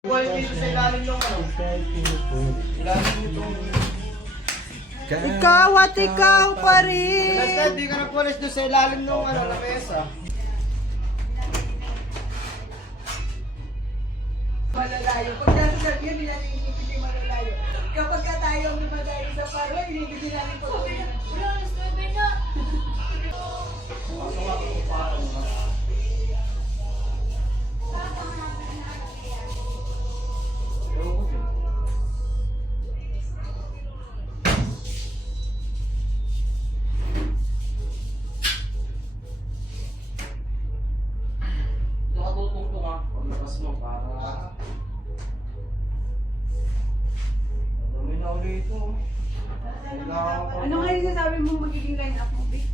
dito sa ilalim ng ano. Ilalim nitong... Ikaw at ikaw pa rin. Basta hindi ka nagpulis doon sa ilalim ng ano, lamesa. Malalayo. Pag nasa sabi yun, hindi malalayo. Kapag ka tayo ang lumalayo sa paro, hindi namin po. Nakatutong-tong ha. Paglakas mo para... Madami na ulit ito. Ano nga yung sasabi mo magiging line up mo, Vic?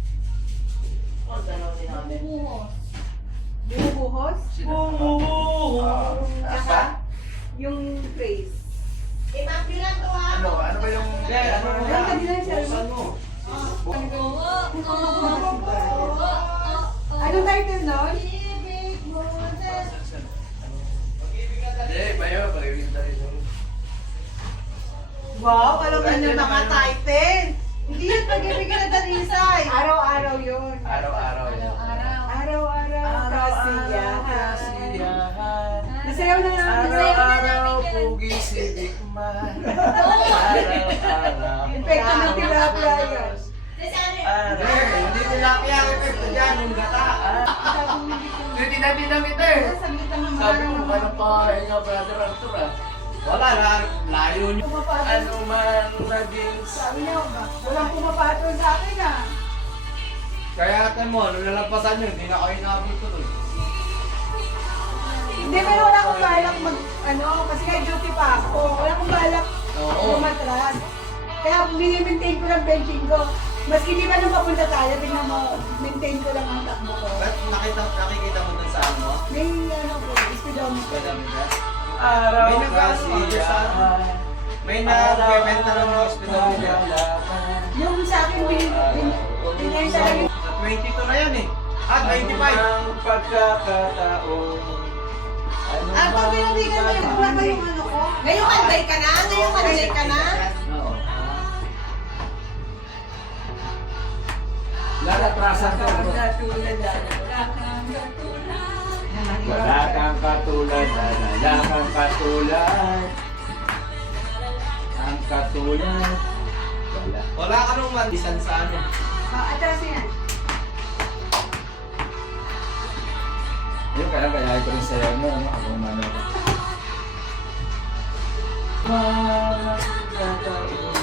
Bubuhos. Bumubuhos? Saka yung phrase. Ipapilan to ha. Ano ba yung... Ano Ano kanina yung sabi mo? Buksan mo. Anong title nun? Hindi, bayo. Pag-ibig tayo. Wow, alam mo Pwede yung mga naman. title. Hindi yun pag-ibigin na Danisay. Araw-araw yun. Araw-araw yun. Araw-araw kasiyahan. Nasayaw na namin. Araw-araw, pugi si Bigman. Araw-araw. Epekto ng tilapia yan. Hindi tilapia ang epekto dyan, yung gata. Hindi na dinamit eh. Sabitan ng mga Sabi mo, ano pa, nga brother Arthur ah. Wala na, layo nyo. Ano man naging Sabi niya, walang pumapatol sa akin ah. Kaya atan mo, nung nalampasan nyo, hindi na kayo nakabot tuloy. Hindi, pero wala akong balak mag, kasi nga duty pa ako. Wala akong balak Oo. lumatras. Kaya mini-maintain ko lang benching ko. Maski di ba nung papunta tayo, tingnan mo, maintain ko lang ang takbo ko. Ba't nakikita mo dun sa ano mo? May po, speedometer. Speedometer? Araw May kasiyahan, May nagbebenta ng mga speedometer. Yung sa akin, binenta lang yung... Sa 22 na yan eh. Ah, 25. Ang pagkakataon. Pag pinatigan mo yung wala ba yung ano ko? Ngayong anday ka na? Ngayong anday ka na? Oo. Lalatrasan ko. Wala kang katulad, wala kang katulad. Ang katulad. Wala. Wala ka nung mandisan sa ano. Atrasin yan. Yung kaya ko rin sa'yo mo, ano, ako man ako. Mga katulad.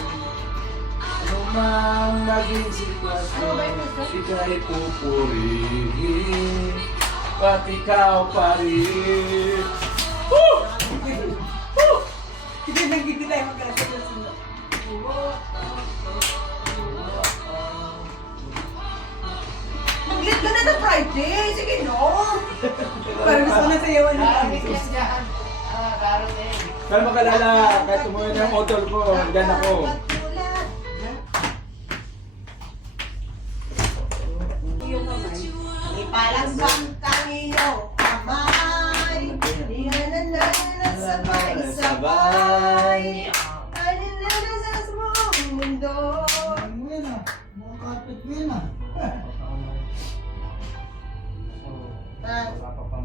Ano mang naging sitwasyon, ika'y pupurihin. At ikaw pa rin. Hindi nagiging tayo magkakasunod. Mag-lit ka na ng Friday! Sige, no! Parang gusto na sayawan ng Friday. Kaya makalala, kahit tumuhin ng motor ko, hanggang ako. Yung kamay. Ipalagbang kanino kamay. Iyananay sabay-sabay. Alinanasan sa buong mundo.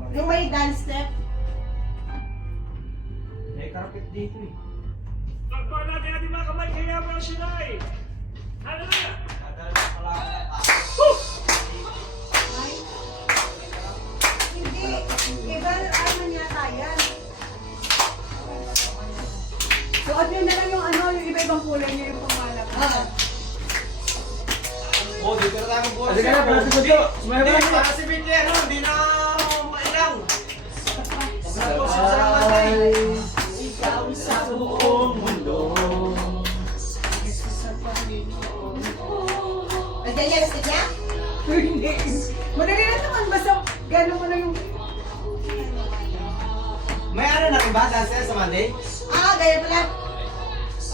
Yung may dance step. May carpet dito eh. Pagpala natin ating mga kamay kaya mo ang sinay. Hallelujah! Hindi. Iba ano niya yan. Suot nyo na lang yung yung iba-ibang kulay nyo yung pangalan. Oh, dito na tayo magbuhat. Sige na, pala sigod to. Hindi, para si Vicky, ano, hindi na mailaw. Sabay, ikaw sa buong mundo. Nandiyan yan sa niya? Hindi. Madali na naman, basta gano'n mo na yung... May ano na rin ba, dancer sa Monday? Gaya pala.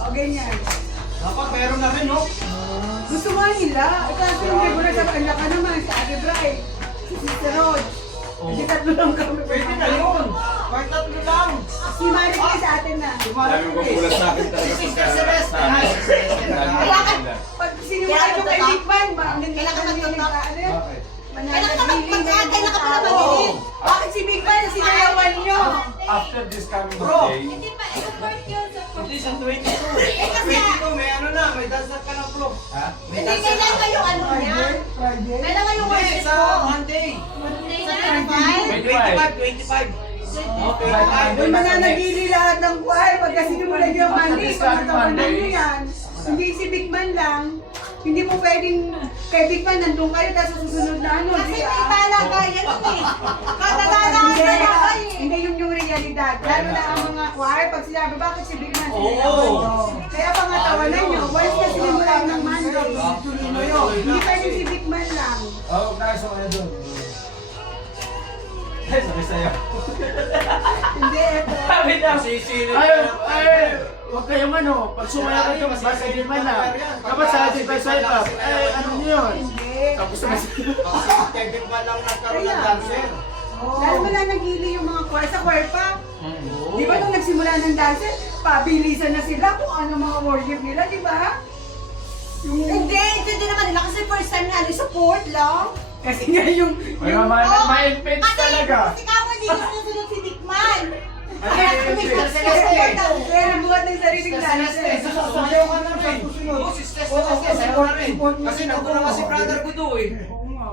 O, ganyan. Dapat meron na rin, no? Gusto nga nila. Kasi yung regular sa kanya ka naman, si Ate Bray, si Sister Rod. Hindi tatlo lang kami. Pwede na yun. Kahit tatlo lang. Si Marik na sa atin na. Dami ko kulat sa akin talaga Sister pagka Celeste. sa amin. Kailangan, pag sinimulan yung kay Big Man, Kailangan ano? Kailangan ka magpagkakay na ka pala mag-edit. Bakit si Big Man sinayawan nyo? After this coming Bro. day, Hindi pa, support yun. Hindi sa 22. 22, may ano na, may dancer ka na bro. ha? May Hindi, dancer kailangan ka. yung ano niya. Friday? Kailangan yung Hindi, worship sa ko. Monday. Sa 25? 25. Oh, Ay, 25. mananagili lahat ng choir pagka sinimulan nyo yung Monday. Pagkatawanan nyo yan. Hindi si Big Man lang. Hindi mo pwedeng kay Big Man nandun kayo tapos susunod na ano. Kasi di may ba? talagayan eh. Katalagayan talaga eh. Hindi yung realidad. Lalo na ang mga choir, pag sinabi, bakit si Big Man Oo. sinayawan? Kaya pangatawanan nyo, once na sinimulan ng Monday, hindi pwedeng si Big Man lang. Oo, nakaso ko na doon. Ay, sakay sa'yo. Hindi, eto. Sabi na, Sisilip ay, ka na. ay, huwag kayong ano, pag sumaya kayo, basta di man na. Kapag sa ating swipe up, ay, ano niyo yun? Hindi. Tapos na Kasi Kevin pa lang nagkaroon ng dancer. Dahil wala nagili yung mga choir sa choir pa. Di ba nung nagsimula ng dance, pabilisan na sila kung ano mga worship nila, di ba? Hindi, hindi naman nila kasi first time na support lang. Kasi nga yung... Kaya ma-impage talaga. Kasi kamo hindi ko susunod si Dickman. Kaya Sister Celeste. Kaya nabuhat ng sariling Sister Celeste, dance. sumayaw ka na rin. Oo, si Sister Celeste, sayaw na rin. Kasi nagpuna nga si Brother Gudo eh. Oo nga.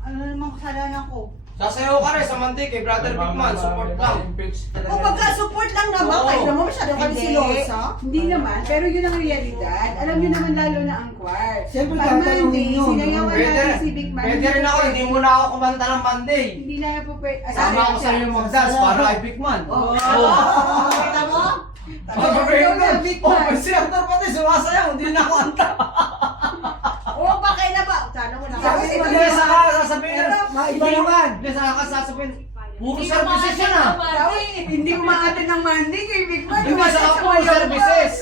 Ano naman kasalanan ko? Sasayaw ka rin sa Monday kay Brother Bigman, support lang. Kung pagka-support lang naman, Oo. kayo naman masyado kami Hindi. silosa. Hindi naman, pero yun ang realidad. Alam nyo naman lalo na ang choir. Siyempre, Pag tatanungin Monday, nyo, no? sinayawan natin si Big Man. Pwede rin ako, hindi muna ako kumanta ng Monday. Hindi na po pwede. Sama ako sa iyo mag-dance para kay Bigman. Oo. Kita mo? Ikaw na, Big Man. si Actor pati sumasayaw, hindi na kanta. Oo, ba kayo na ba? Sana mo na. Sabi Kasi ko, Hindi, saka sasabihin Pero, Maiba naman. Hindi, saka sasabihin, puro services yan ah. Hindi umaatin ng Monday kay Big Man. Hindi, saka puro services.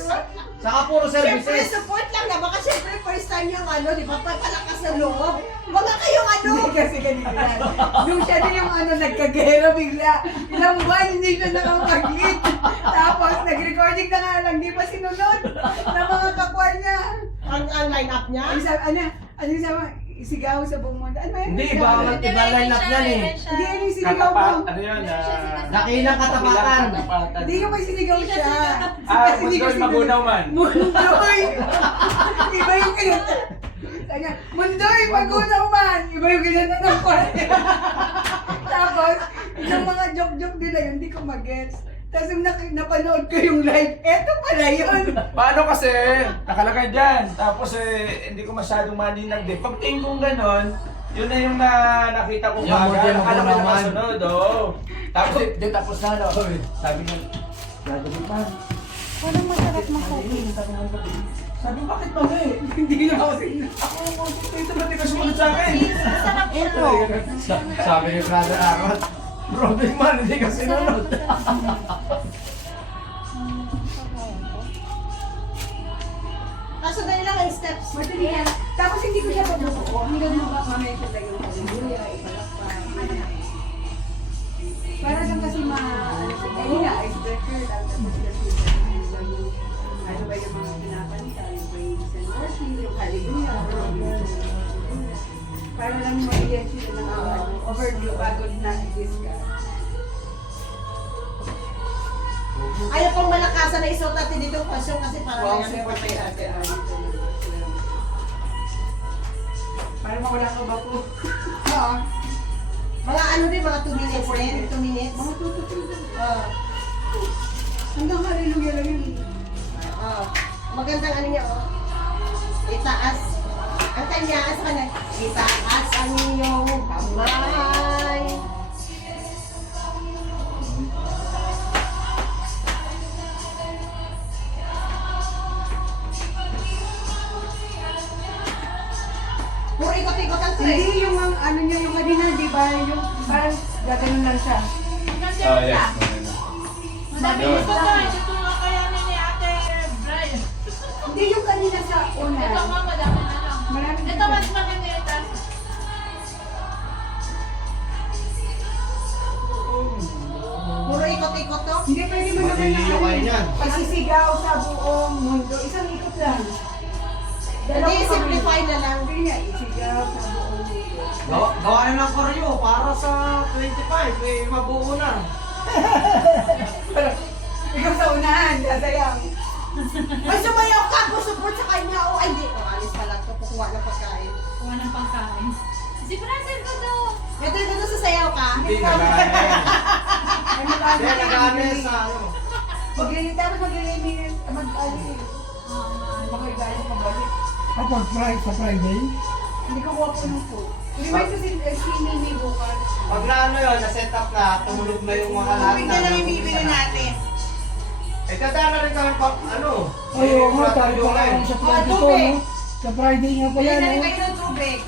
Saka puro Siyempre, services. support lang naman. Kasi siyempre, first time yung ano, di ba? Papalakas sa loob. Wala kayong ano. Hindi kasi ganito yan. Yung siya din yung ano, nagkagera bigla. Ilang buwan hindi siya nakapag-lead. Tapos nag-recording na nga lang, di pa sinunod ng mga kapwa niya. Ang line-up niya. Ano sabi, ano yung sabi, sigaw sa buong mundo. Ano yun? Hindi, iba line up yan eh. Hindi, ano yung sinigaw mo? Katapat, ano yun? Dakilang katapatan. Hindi yung may sinigaw siya. Ah, Mundoy Magunaw man. Mundoy! Iba yung kinanta. Kanya, Mundoy, Magunaw man! Iba yung kinanta ng kwarya. Tapos, yung mga joke-joke nila yun, hindi ko mag-gets. Tapos yung napanood ko yung live, eto pala yun. Paano kasi, nakalagay dyan. Tapos hindi ko masyadong maninag din. Pagtingin kong ganon, yun na yung nakita kong Yung baga. model mo Akala ko naman. nakasunod, oo. Tapos di tapos na, no? Sabi niya, Brother Bigman, Walang masarap makopi. sabi ko, bakit ba eh? Hindi na ako sinunod. Ako, ito ba di ka sumunod sa akin? Masarap ito. Sabi ni Brother Aaron, Bro, Bigman, hindi ka sinunod. Kaso dahil lang ang steps. Madali yan. Tapos hindi ko siya pabuko. Hanggang mamaya siya tayo ng hallelujah, ipalakpak. Para lang kasi ano nga, icebreaker lang. Tapos ano ba yung mga pinapanta, yung praise and worship, yung hallelujah. Para lang maiyan sila ng overview bago na i-discuss. Ayaw pang malakasan na isuot natin dito ang pasyon kasi para Wow, lang super yung ate. Para mawala ka ba po? Oo. Mga ano din, mga 2 minutes din. 2 minutes. Mga tututunan. Oo. Hanggang hallelujah lang yun. Oo. Magandang ano niya, oh. Itaas. Ang kanya, sa kanya, itaas ang iyong kamay. Puro ikot-ikot ang tray. Hindi yung ano niya, yung kanina, di ba? Yung parang gaganon lang siya. Oh, yes. Madami Yun. ito to. Ito nga kaya ni Ate Brian. Hindi yung kanina sa una. Ito nga, madami na lang. Marami Ito mas maganda ito. ikot to? Hindi pwede mo naman Magliliyo kayo niyan. pagsisigaw sa buong mundo. Isang ikot lang. Hindi, simplify na lang. Hindi niya isigaw sa buong mundo. Gawa na ng koryo para sa 25. Mabuo na. Ikaw sa unahan, sasayaw. Ay, sumayaw ka! Support sa kanya! O, ay, hindi. O, alis pa lang to. Kukuha ng pagkain. Kuha ng pagkain. Si Francis ko to. Ito, ito, sasayaw ka. Hindi nagana yan. Ay, mag-ano Kaya nag-amin sa ano. Mag-iinit tapos mag-iinit. Mag-alit. Makagaling ka balik. At sa Friday? Hindi ko kuha po ng food. Hindi ba ito si Mimi bukas? Pag na ano yun, na-set up na, tumulog na yung mga lahat Tubig na lang yung bibili natin. Eh, tadala rin kami pa, ano? Ay, oo nga, tayo pa lang sa Friday ko, tubig. no? Sa Friday nga pala, Bili na no? rin kayo ng tubig.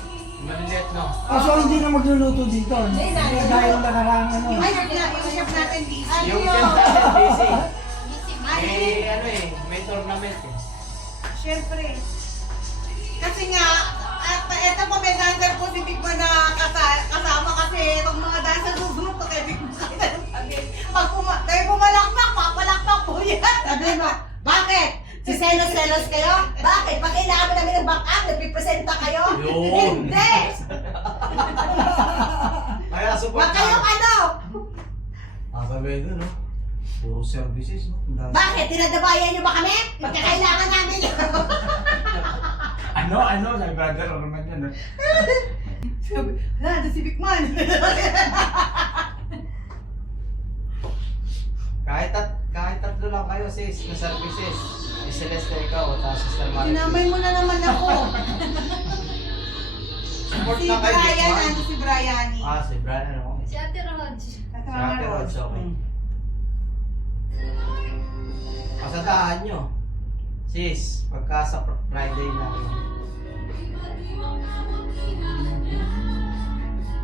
Maliliit, no? Kaso hindi na magluluto dito, no? Hindi na. Kaya dahil nakaraan, ano? Ay, yung chef natin busy. Yung chef natin busy. Ay, Ano eh, may tournament eh. syempre. Kasi nga, at eto po may dancer po si Big Man na kasama kasi itong mga dancer susunod to kay Big Man. Pag tayo pumalakpak, papalakpak po yan. Sabi mo, bakit? Si selos-selos kayo? Bakit? Pag kailangan namin ng back-up, nagpipresenta kayo? Yun. Hindi! Kaya support Wag kayong ano? sabi doon, no? Puro services, no? Bakit? Tinadabayan niyo ba kami? Pagkakailangan namin yun. Ano? Sabi brother, ano naman yan, no? Sabi, ito si Big Man. Kahit tatlo lang kayo, sis, na services. Si Celeste ikaw, tapos Sister Maricruz. Sinamay mo na naman ako. Support Si na kay Big Brian, Man. ano si Brian? Si Brian, ano? Si Ate Rog. At Si Mama Ate Rod, Rose. okay. Pasadahan nyo. Sis, pagka sa Friday na yun.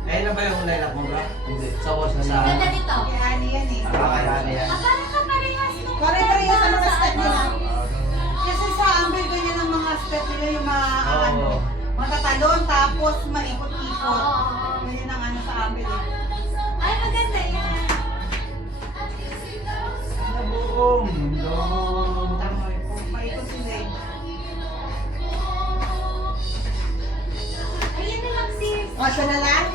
Ayun na ba yung line-up mo, bro? Hindi. Sa walls na sa... Ganda nito. Kaya ano yan eh. Kaya yan. Ah, parang kaparehas nung Pare-parehas ang mga step nila. Kasi sa Amber, ganyan ang mga step nila yung mga Oo. ano, matatalon tapos maikot-ikot. Oo. Ganyan ang ano sa Amber eh. Ay, maganda yan. Sa buong mundo. Tama eh. Maikot sila eh. Ayun na lang sis. O, siya na lang?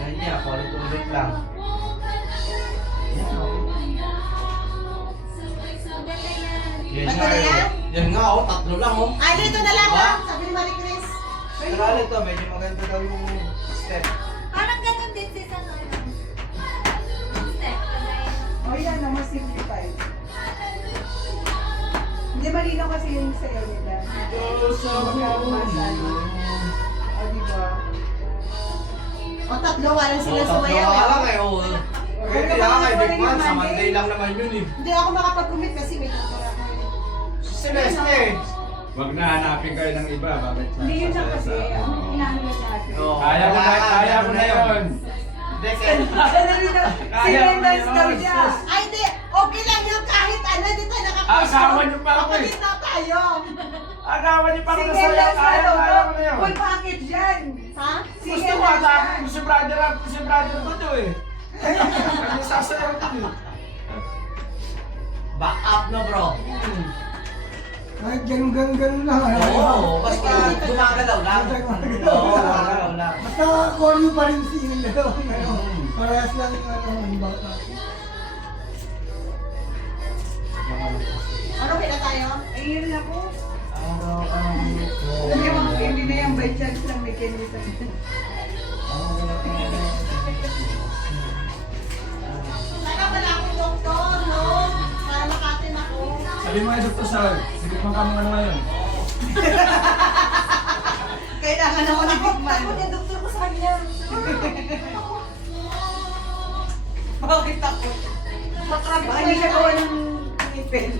Ayun niya, paulit-ulit lang. Maganda yan. Yan Ito nga, na lang? yan nga, oh, tatlo lang, oh. Ay, dito na lang Diba? ha? Sabi ni Marie Chris. Pero ito, medyo maganda daw yung step. Parang ganun din sis ano. Step. Kagaya. O yan, naman simplified. Hindi malinaw kasi yung sayo nila. Sa buong mundo. O diba? O, tatlo, walang sila Oh, tatlo sumayaw. nga lang, eh. eh, oh. Pwede lang kay Big Man, sa Monday lang naman yun, eh. Hindi ako makapag-commit kasi may tutura ko. Si Celeste. Wag na hanapin kayo ng iba. Bakit? Hindi yun lang kasi. Ang inaano na sa atin. Oo. Kaya ko na yun. Hindi, kaya- Si Rendans daw siya. Ay, di. Okay lang yun kahit ano. Dito Asawa niyo pa ako, eh. Kapatid na tayo. Agawan niyo pa Si ako na sa'yo. Rendans na Kaya daw. ko na yun. Full package yan. Ha? Si Gusto ko Rendans atake yan. ko si brother ko to eh. Ano sasayaw ko eh. Back up na, bro. Kahit ganun lang. Oo, basta gumagalaw lang. Oo, gumagalaw lang. Basta koryo pa rin silang dalawang ano. Parehas lang yung ano, ang bata. Ano kaya tayo? Ayun na po. Alam niyo mga candy na yan, by chance lang may candy sa Saka pala akong doktor, no? Para makatin ako. Sabi mo nga Dr. Sal, sige mo kami ano ngayon. Kailangan ako ng Big Man. Ako yung doktor ko sa kanya. Bakit ako? Baka hindi siya gawa ng ngipin.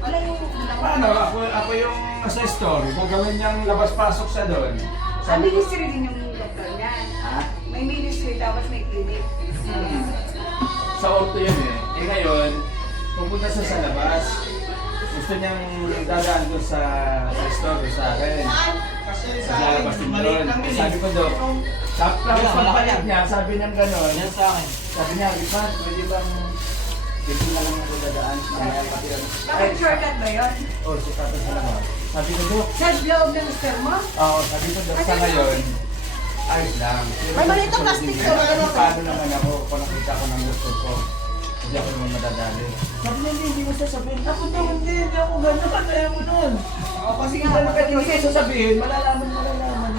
Wala yung... Paano? Ako yung sa story, gagawin niyang labas-pasok sa doon. Sa ministry din yung doktor niya. Ha? May ministry tapos may clinic. Sa orto yun eh. Eh ngayon, pupunta siya sa labas. gusto niyang dadaan doon sa store sa akin. Kasi sa Sa akin, labas din maliit doon. lang yun Sabi ko, Dok, tapos pagbalik niya, sabi niya gano'n. Yan sa akin. Sabi niya, Ripan, pwede bang dito na lang ako dadaan sa mga pati ano. Bakit shortcut ba yun? Oh, si Tata Salamat. Sabi ko, Dok, Sa loob ng store mo? oo, sabi ko, Dok, sa ngayon, ayos lang. May malitong plastic to, ano? Paano naman ako kung nakita ko ng gusto ko. Hindi ako naman madadali. Sabi niya, hindi mo sasabihin. Ako daw, hindi ako gano'n. Kaya mo nun. Kasi kung ano ka hindi sasabihin, malalaman.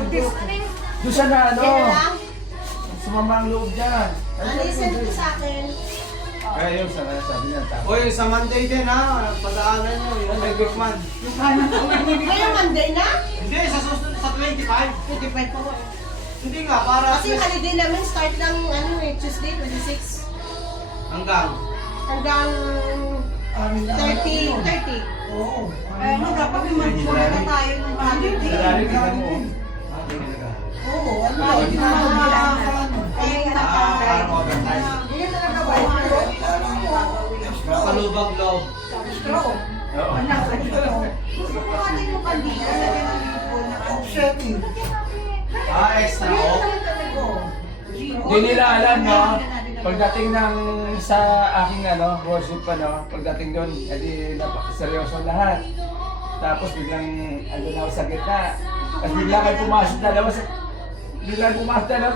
Dok. Doon siya na ano, Yan na lang. sumama ang loob dyan. Ano yung send mo sa akin? Kaya yun, sabi niya, tapos. Uy, sa Monday din ha, pag-aaral nyo, yung may Gukman. Ngayong Monday na? Hindi, sa susunod, sa 25. 25 po. Hindi nga, para Kasi yung holiday namin start ng ano eh, Tuesday, 26. hanggang. Hanggang Amin na. 30. Oo. Ano, dapat may magmula na tayo ng holiday. Madali, tingnan mo. Oo, ano? Hindi na magbilang na. Kaya nga Parang overtime. Hindi na talaga ba? Kapalubag loob. Straw. Oo. Anak, gusto ko natin yung pandila sa pinag-ipon na ano. Offsetting. Extra Ayun off. naman talaga. Hindi nila alam, no? Pagdating ng sa aking worship pagdating doon, edi napakaseryoso lahat. Tapos biglang ano na ako sa gitna. Tapos bigla kayo pumasok dalawa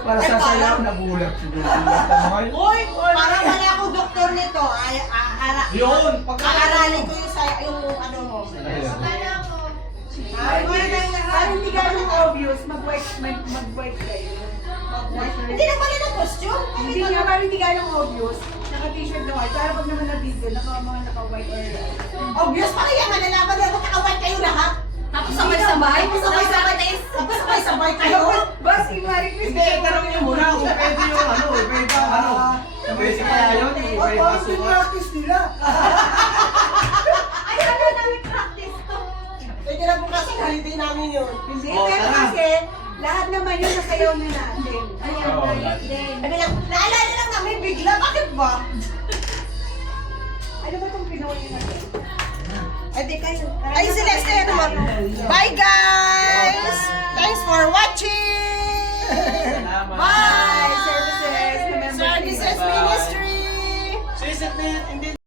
para sa sayaw, nagulat siguro. Uy! Parang wala akong doktor nito. Yun, Aaralin ko yung ano mo. Akala ko, Parang hindi ka lang obvious, mag-white kayo. Hindi na pala ng costume. Hindi nga, parang hindi ka lang obvious. Naka-t-shirt na white. Para pag naman na-video, mga naka-white or Obvious pa kaya malalaman na magkaka-white kayo lahat. tapos sabay-sabay. Tapos sabay kayo. Boss, yung Marie Chris. Hindi, tanong niyo muna kung pwede yung pwede yung Pwede kaya yun, Oh, pwede parang pasok. pinractice nila. Ay, ano namin practice to? Pwede na bukas ang holiday namin yun. Hindi, Oh, pero tara. kasi, lahat naman yun nasayaw na natin. Ayun, Oo, ulit din. Sabi lang, naalala lang namin bigla. Bakit ba? Ano ba itong pinawa niyo natin? Ay, di kayo. Ay, Celeste, ano mo? Bye, guys! Thanks for watching! Salamat. Bye! Services, Services Ministry! Sisip na yan, hindi